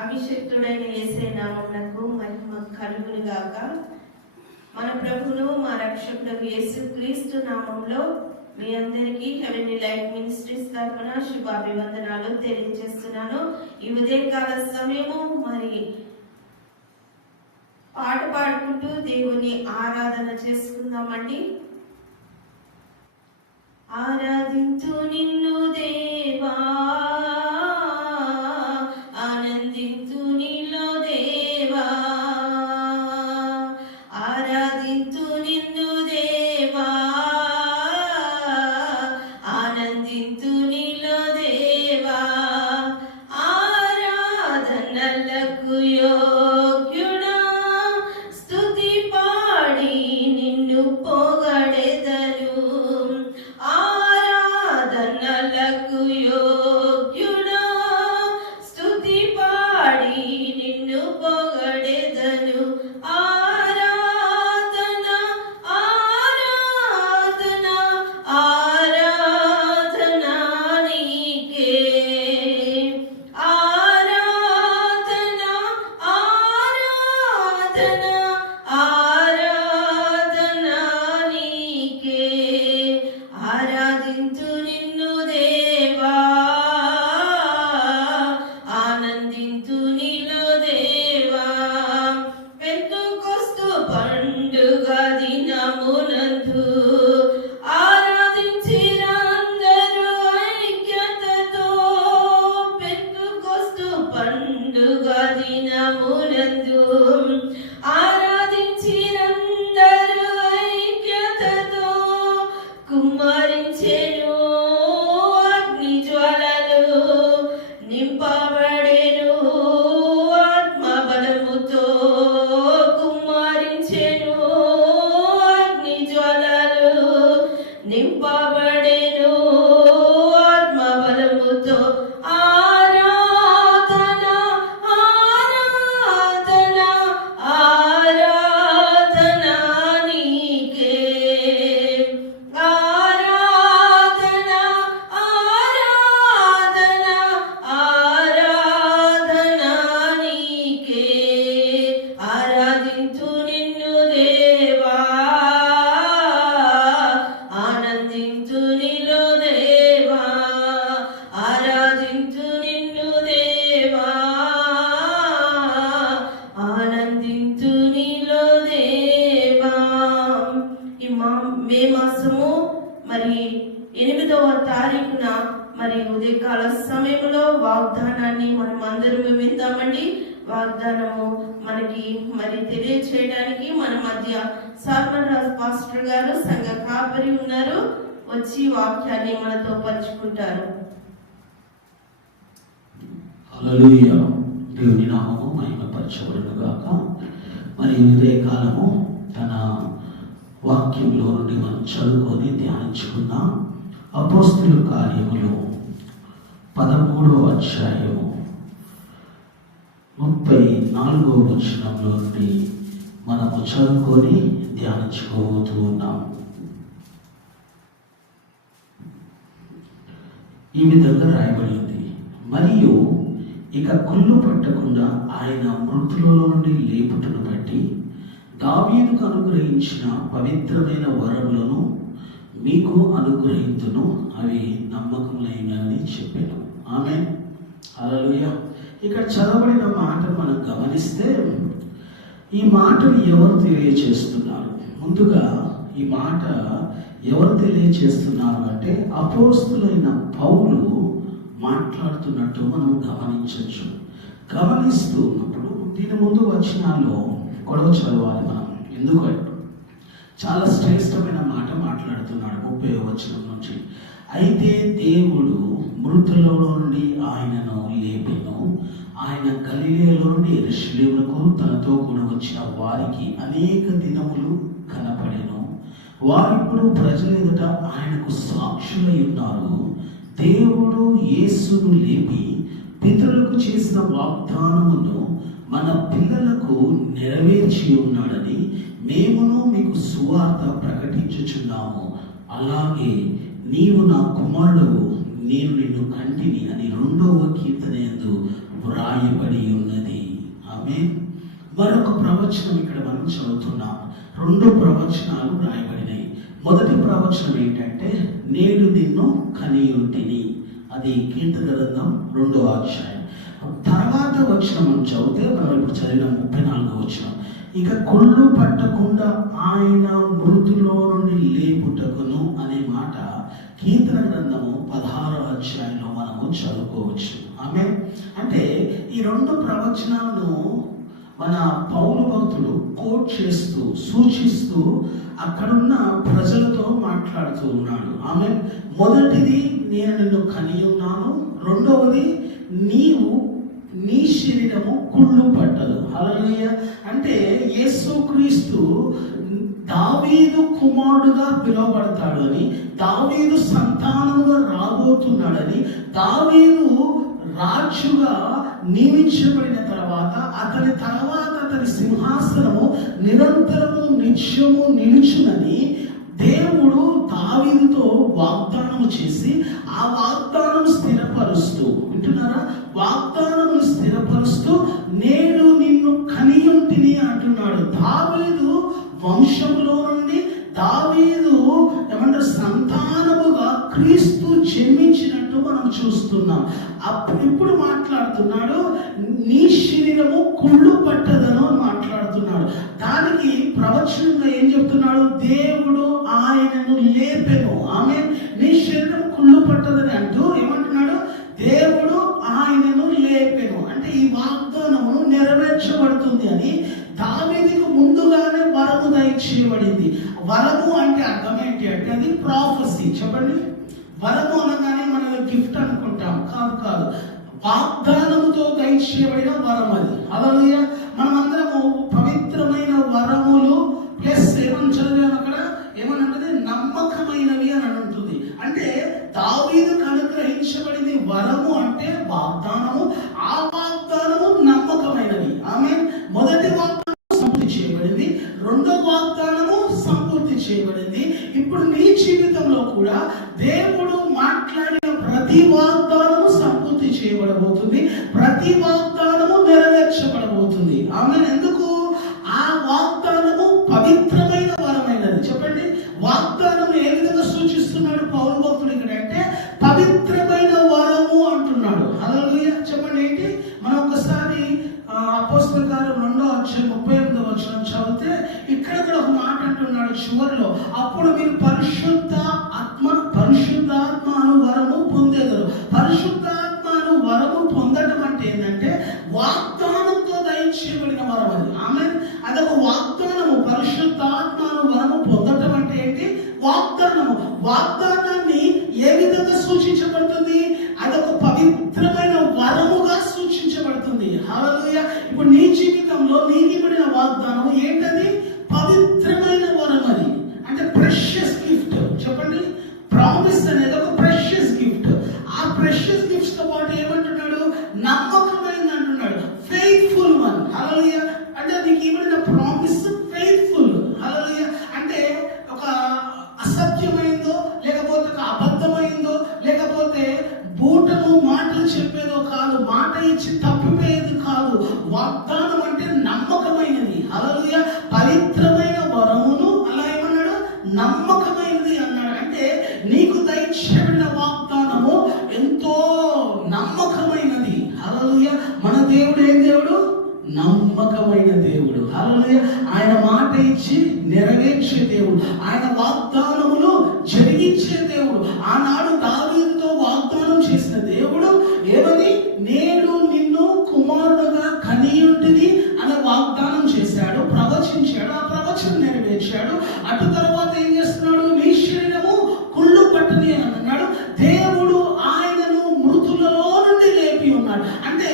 అభిషక్తుడైన యేసయ్య నామమునకు మహిమ కలుగును గాక. మన ప్రభువును మా రక్షకుడు యేసుక్రీస్తు నామంలో మీ అందరికీ హెవెన్లీ లైఫ్ మినిస్ట్రీస్ తరఫున శుభాభివందనాలు తెలియజేస్తున్నాను. ఈ ఉదయకాల సమయము మరి పాట పాడుకుంటూ దేవుని ఆరాధన చేసుకుందామండి. ఆరాధించు నిన్ను దేవా, ఆనందించు నీలో దేవా, ఆరాధించు నిన్ను దేవా, ఆనందించు నీలో దేవా, ఆరాధనలకు యోగ్యుడా, స్తుతి పాడి నిన్ను పొగడెదను, ఆరాధనలకు యోగ్యుడా, స్తుతి పాడి నిన్ను పొగడెదను, ఆరాధన ఆరాధన ఆరాధన నీకే, ఆరాధన ఆరాధన ఆరాధన నీకే, ఆరాధించు నిన్ను దేవా, ఆనందించు నీలో దేవా. పెంతెకొస్తు పండుగ దినమునందు ఆరాధించిరందరూ ఐక్యతతో, పెంతెకొస్తు పండుగ దినమునందు ఆరాధించిరందరూ ఐక్యతతో, కుమ్మరించెను అగ్ని జ్వాలలు, నింపబడెను ఆత్మ బలముతో, కుమ్మరించెను అగ్ని జ్వాలలు, నింపబడెను ఆత్మ బలముతో, ఆరాధన ఆరాధన ఆరాధన నీకే, ఆరాధన ఆరాధన ఆరాధన నీకే, ఆరాధించు నిన్ను దేవా, ఆనందించు నీలో దేవా, ఆరాధించు నిన్ను దేవా, ఆనందించు నీలో దేవా. ఈ మే మాసము మరి 8వ తారీఖున మరి ఉదయకాల సమయంలో వాగ్దానాన్ని మనం అందరూ విందామండి. వాగ్దానము మనకి మరి తెలియచేయడానికి మన మధ్య సాల్మన్ రాజ్ పాస్టర్ గారు సంఘ కాపరి ఉన్నారు. వచ్చి వాక్యాన్ని మనతో పంచుకుంటారు. హల్లెలూయా. దేవుని నామము మహిమపరచబడును గాక. మరి ఇదే కాలము తన వాక్యంలో నుండి మనం చదువుకొని ధ్యానించుకున్న అపోస్తలుల కార్యములు 13వ అధ్యాయము 34వ వచనంలో నుండి మనము చదువుకొని ధ్యానించుకోబోతూ ఉన్నాం. ఈ విధంగా రాయబడి ఉంది. మరియు ఇక కుళ్ళు పట్టకుండా ఆయన మృతులలో నుండి లేపుటను బట్టి దావీదుకు అనుగ్రహించిన పవిత్రమైన వరములను మీకు అనుగ్రహించును, అవి నమ్మకములైనని చెప్పాను. ఆమేన్. హల్లెలూయా. ఇక్కడ చదవబడిన మాట మనం గమనిస్తే ఈ మాటను ఎవరు తెలియచేస్తున్నారు? ముందుగా ఈ మాట ఎవరు తెలియచేస్తున్నారు అంటే అపోస్తలులైన పౌలు మాట్లాడుతున్నట్టు మనం గమనించవచ్చు. గమనిస్తూ ఉన్నప్పుడు దీని ముందు వచనాల్లో గొడవ చదవాలి మనం. ఎందుకంటే చాలా శ్రేష్టమైన మాట మాట్లాడుతున్నాడు 30వ వచనం నుంచి. అయితే దేవుడు మృతులలో నుండి ఆయనను లేపెను, ఆయన గలిలయలో నుండి యెరూషలేమునకు తనతో కూడా వచ్చిన వారికి అనేక దినములు కనపడెను. వారిప్పుడు ప్రజల ఎదుట ఆయనకు సాక్షులై ఉన్నారు. దేవుడు యేసును లేపి పితరులకు చేసిన వాగ్దానమును మన పిల్లలకు నెరవేర్చి ఉన్నాడని మేమును మీకు సువార్త ప్రకటించుచున్నాము. అలాగే నీవు నా కుమారుడు, నేను నిన్ను కంటిని అని 2వ కీర్తన యందు వ్రాయబడి ఉన్నది. ఆమె మరొక ప్రవచనం ఇక్కడ మనం చదువుతున్నాం. 2 ప్రవచనాలు వ్రాయబడినాయి. మొదటి ప్రవచనం ఏంటంటే నేను నిన్ను కనియుంటిని, అది కీర్తన గ్రంథం 2వ అధ్యాయం. తర్వాత వచనం చదివితే మనం ఇప్పుడు చదివిన 34వ వచనం, ఇక కుళ్ళు పట్టకుండా ఆయన మృతులో నుండి లేపుటకును అనే మాట కీర్తన గ్రంథము 16వ అధ్యాయంలో మనము చదువుకోవచ్చు. ఆమె అంటే ఈ 2 ప్రవచనాలను మన పౌలు భక్తుడు కోట్ చేస్తూ సూచిస్తూ అక్కడున్న ప్రజలతో మాట్లాడుతూ ఉన్నాడు. ఆమె మొదటిది నేను నిన్ను కని ఉన్నాను, 2వది నీవు నీ శరీరము కుళ్ళు పట్టదు. హల్లెలూయా. అంటే యేసుక్రీస్తు దావీదు కుమారుడుగా పిలువబడతాడని, దావీదు సంతానముగా రాబోతున్నాడని, దావీదు రాజుగా నియమించబడిన తర్వాత అతని సింహాసనము నిరంతరము నిత్యము నిలుచునని దేవుడు దావీదుతో వాగ్దానము చేసి ఆ వాగ్దానం స్థిరపరుస్తూ, వింటున్నారా, వాగ్దానము స్థిరపరుస్తూ నేను నిన్ను కనియుంటిని అంటున్నాడు. దావీదు వంశంలో నుండి దావీదు ఏమంటారు సంతానముగా క్రీస్తు జన్మించినట్టు మనం చూస్తున్నాం. ఇప్పుడు మాట్లాడుతున్నాడు నీ శరీరము కుళ్ళు పట్టదను అని మాట్లాడుతున్నాడు. దానికి ప్రవచనంగా ఏం చెప్తున్నాడు, దేవుడు ఆయనను లేపెను. ఆమె నీ శరీరం కుళ్ళు పట్టదని అంటూ ఏమంటున్నాడు, దేవుడు ఆయనను లేపెను. అంటే ఈ వాగ్దానము నెరవేర్చబడుతుంది అని దావీదుకు ముందుగానే వరము దయచేయబడింది. వరము అంటే అర్థం ఏంటి అంటే అది ప్రాఫెసీ. చెప్పండి, వరము అనగానే మనం గిఫ్ట్ అనుకుంటాం, కాదు, వాగ్దానముతో దయచేయబడిన వరం అది. హల్లెలూయా. మనమందరము పవిత్రమైన వరములు ప్లస్ ఏమని చదివాము అక్కడ, ఏమనంటే నమ్మకమైనవి అని ఉంటుంది. అంటే దావీదుకు అనుగ్రహించబడింది వరము అంటే వాగ్దానము, ఆ వాగ్దానము నమ్మకమైనది. ఆమె మొదటి వాగ్దానం సంపూర్తి చేయబడింది, 2వ వాగ్దానము సంపూర్తి చేయబడింది. ఇప్పుడు నీ జీవితంలో కూడా దేవుడు మాట్లాడిన ప్రతి వాగ్దానము సంపూర్తి చేయబడబోతుంది, ప్రతి వాగ్దానము నెరవేర్చబడబోతుంది. ఆమె ఎందుకు, ఆ వాగ్దానము పవిత్రమైన వరమైనది. చెప్పండి, వాగ్దానం ఏ విధంగా సూచిస్తున్నాడు పౌలు భక్తుడు ఇక్కడ అంటే పవిత్రమైన వరము అంటున్నాడు. హల్లెలూయా. చెప్పండి ఏంటి, మనం ఒకసారి అపోస్తలుల కార్యం 2వ అధ్యాయం 38వ వచనం చదివితే ఇక్కడ కూడా ఒక మాట అంటున్నాడు చివరిలో, అప్పుడు మీరు పరిశుద్ధాత్మ అను వరము పొందేదరు. పరిశుద్ధాత్మ అను వరము పొందడం అంటే ఏంటంటే వాగ్దానంతో దయచేయబడిన వరం అది. ఆమె అదొక వాగ్దానము. పరిశుద్ధాత్మ అను వరము పొందడం అంటే ఏంటి, వాగ్దానము. వాగ్దానాన్ని ఏ విధంగా సూచించబడుతుంది, అదొక పవిత్రమైన వరముగా సూచించబడుతుంది. హల్లెలూయా. ఇప్పుడు నీ జీవితంలో నీకు ఇవ్వబడిన వాగ్దానం ఏంటది, పవిత్రమైన వరం అది. అంటే ప్రెషియస్ గిఫ్ట్. చెప్పండి, ప్రామిస్ అనేది ఒక ప్రెషియస్ గిఫ్ట్. ఆ ప్రెషియస్ గిఫ్ట్స్ తో పాటు ఏమంటున్నాడు, నమ్మకమైనది అంటున్నాడు, ఫెయిత్ఫుల్ వన్. హల్లెలూయా. అంటే నీకు ఇవ్వబడిన ప్రామిస్ ఫెయిత్ఫుల్. హల్లెలూయా. అంటే ఒక అసత్యమైందో, లేకపోతే ఒక అబద్ధమైందో, లేకపోతే బూటము మాటలు చెప్పేదో కాదు, మాట ఇచ్చి తప్పిపోయేది కాదు. వాగ్దానం అంటే నమ్మకమైనది. హల్లెలూయా. పవిత్రమైన వరమును అలా ఏమన్నాడు, నమ్మకమైనది అన్నాడు. అంటే నీకు దయచేయబడిన వాగ్దానము ఎంతో నమ్మకమైనది. హల్లెలూయా. మన దేవుడు ఏం దేవుడు, నమ్మకమైన దేవుడు. హల్లెలూయా. ఆయన మాట ఇచ్చి నెరవేర్చే దేవుడు, ఆయన వాగ్దానములు జరిగించే దేవుడు. ఆనాడు దావీదుతో వాగ్దానం చేసిన దేవుడు ఏమని, నేను నిన్ను కుమారుడుగా కనియుంటిని అనే వాగ్దానం చేశాడు, ప్రవచించాడు, ఆ ప్రవచనం నెరవేర్చాడు. అటు తర్వాత ఏం చేస్తున్నాడు, నీ శరీరము కుళ్ళు పట్టని అని అన్నాడు. దేవుడు ఆయనను మృతులలో నుండి లేపి ఉన్నాడు. అంటే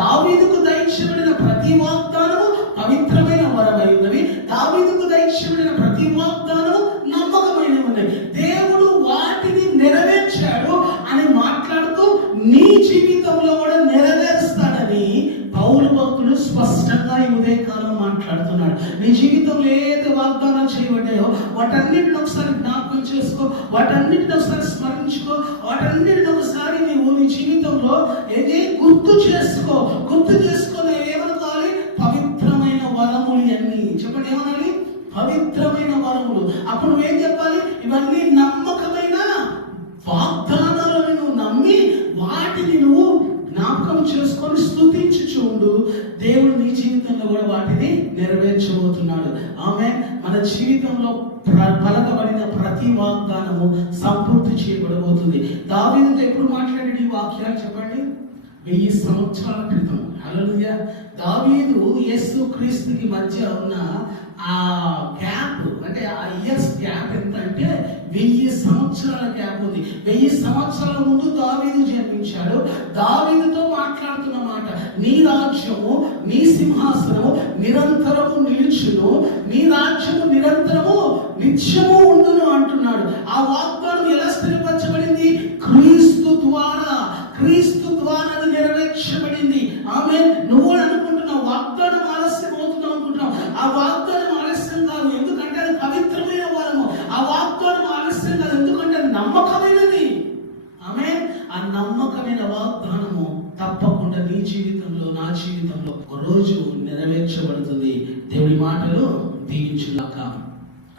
దావీదుకు దయచేయబడిన ప్రతి వాగ్దానము పవిత్రమైన వరమైనవి, దావీదుకు దయచేయబడిన ప్రతి వాగ్దానము నమ్మకమైనవి. దేవుడు వాటిని నెరవేర్చాడు అని మాట్లాడుతూ నీ జీవితంలో కూడా నెరవేరుస్తాడని పౌలు భక్తుడు స్పష్టంగా ఈ ఉదయకాలం మాట్లాడుతున్నాడు. నీ జీవితంలో ఏదైతే వాగ్దానాలు చేయబడ్డాయో వాటన్నిటిని ఒకసారి జ్ఞాపకం చేసుకో, వాటన్నిటిని ఒకసారి స్మరించుకో, వాటన్నిటిని ఒకసారి నీవు నీ జీవితంలో ఏది గుర్తు చేసుకో. గుర్తు చేసుకొని ఏమనుకోవాలి? పవిత్రమైన వరములు అన్ని. చెప్పండి, ఏమనాలి? పవిత్రమైన వరములు. అప్పుడు నువ్వేం చెప్పాలి? ఇవన్నీ నమ్మకమైన వాగ్దానాలను నువ్వు నమ్మి వాటిని నువ్వు జ్ఞాపకం చేసుకొని స్తుతించి చూడు. దేవుడు నీ జీవితంలో కూడా వాటిని నెరవేర్చబోతున్నాడు. ఆమె మన జీవితంలో పలకబడిన ప్రతి వాగ్దానము సంపూర్తి చేయబడబోతుంది. దావీదుతో ఎప్పుడు మాట్లాడాడు ఈ వాక్యాలు? చెప్పండి, 1000 సంవత్సరాల క్రితం. హల్లెలూయా. దావీదు యేసు క్రీస్తుకి మధ్య ఉన్న ఆ గ్యాప్, అంటే ఆ ఇయర్స్ గ్యాప్ ఎంత అంటే 1000 సంవత్సరాల గ్యాప్ ఉంది. 1000 సంవత్సరాల ముందు దావీదు జన్మించాడు. దావీదుతో మాట్లాడుతున్న మాట, నీ రాజ్యము, నీ సింహాసనము నిరంతరము నిలుచును, నీ రాజ్యము నిరంతరము నిత్యము ఉండును అంటున్నాడు. ఆ వాగ్దానం ఎలా స్థిరపరచబడింది? క్రీస్తు ద్వారా. క్రీస్తు ద్వారా అది నెరవేర్చబడింది. ఆమె నువ్వు అనుకుంటున్నావు వాగ్దానం ఆలస్యం అవుతున్నావు అనుకుంటున్నావు. ఆ వాగ్దానం ఆలస్యం కాదు, ఎందుకంటే అది పవిత్రమైన వరము. ఆ వాగ్దానం ఆలస్యం కాదు, ఎందుకంటే అది నమ్మకమైనది. ఆమె ఆ నమ్మకమైన వాగ్దానము తప్పకుండా నీ జీవితంలో, నా జీవితంలో ఒక రోజు నెరవేర్చబడుతుంది. దేవుడి మాటలు దీవించుగాక.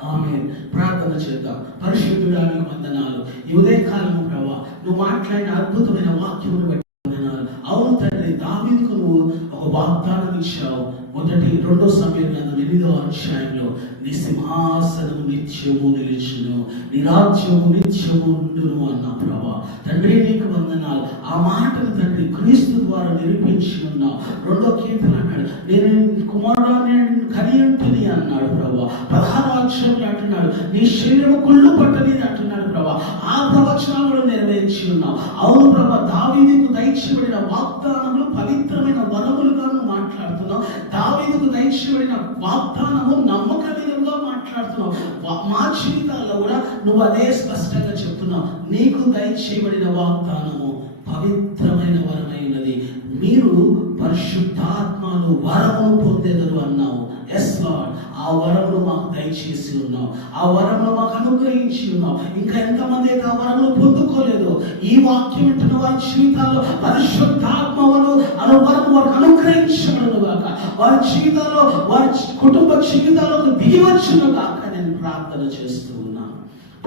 ఆమె ప్రార్థన చేద్దాం. పరిశుద్ధుడానికి వందనాలు. ఈ ఉదయకాలము ప్రభా, నువ్వు మాట్లాడిన అద్భుతమైన వాక్యమును బట్టి వందనాలు. అవును తండ్రి, దావీదుకు నువ్వు ఒక వాగ్దానం ఇచ్చావు. 2 సమూయేలు 8వ అధ్యాయంలో నీ సింహాసనము నిత్యము నిలుచును, నీ రాజ్యము నిత్యము ఉండును అన్న ప్రభా. తండ్రి నీకు వందనాలు. ఆ మాటలు తండ్రి క్రీస్తు ద్వారా నిరూపించి ఉన్నావు. 2వ కీర్తన అన్నాడు, నేను కుమారుడాన్ని కని ఉంటుంది అన్నాడు ప్రభా. 16వ అధ్యాయంలో అంటున్నాడు, నీ శరీరము కుళ్ళు పట్టని అంటున్నాడు ప్రభా. ఆ ప్రవచనాలు కూడా నెరవేర్చి ఉన్నావు. అవును ప్రభా, దావీదుకు దయచేయబడిన వాగ్దానములు పవిత్రమైన వరములుగా నువ్వు మాట్లాడుతున్నావు. దావీదుకు దయచేయబడిన వాగ్దానము నమ్మకమైనగా మాట్లాడుతున్నావు. మా జీవితాల్లో కూడా నువ్వు అదే స్పష్టంగా చెప్తున్నావు. నీకు దయచేయబడిన వాగ్దానము పవిత్రమైన వరమైనది. మీరు పరిశుద్ధాత్మను వరమును పొందేదరు అన్నావు. ఎస్ లార్డ్, ఆ వరములు మాకు దయచేసి ఉన్నావు. ఆ వరములు మాకు అనుగ్రహించి ఉన్నావు. ఇంకా ఎంతమంది అయితే ఆ వరములు పొందుకోలేదు, ఈ వాక్యం వింటున్న వారి జీవితాల్లో పరిశుద్ధాత్మను అను వరము వారికి అనుగ్రహించబడును గాక. వారి జీవితాల్లో, వారి కుటుంబ జీవితాలకు దిగివచ్చును గాక. నేను ప్రార్థన చేస్తూ ఉన్నాను.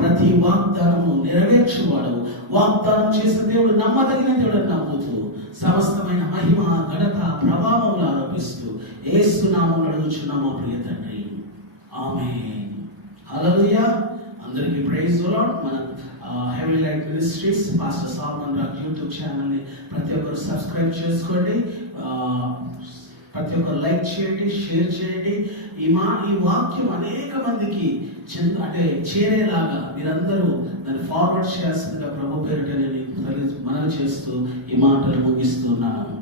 ప్రతి వాగ్దానము నెరవేర్చువాడు, వాగ్దానం చేసిన దేవుడు నమ్మదగిన దేవుడు నమ్ముతూ సమస్తమైన మహిమ, ఘనత, ప్రభావములు ఆరోపిస్తూ యేసు నామములో అడుగుచున్నాము ప్రియ తండ్రి. ఆమేన్. హల్లెలూయా. అందరికీ ప్రైజ్ ది లార్డ్. మన heavenly light ministries pastor Salman Raj YouTube ఛానల్ని ప్రతి ఒక్కరు సబ్స్క్రైబ్ చేసుకోండి. ప్రతి ఒక్కరు లైక్ చేయండి, షేర్ చేయండి. ఈ వాక్యం అనేక మందికి అంటే చేరేలాగా మీరందరూ దాన్ని ఫార్వర్డ్ చేయాల్సిందిగా ప్రభు పేరిట నేను మనవి చేస్తూ ఈ మాటలు ముగిస్తున్నాను.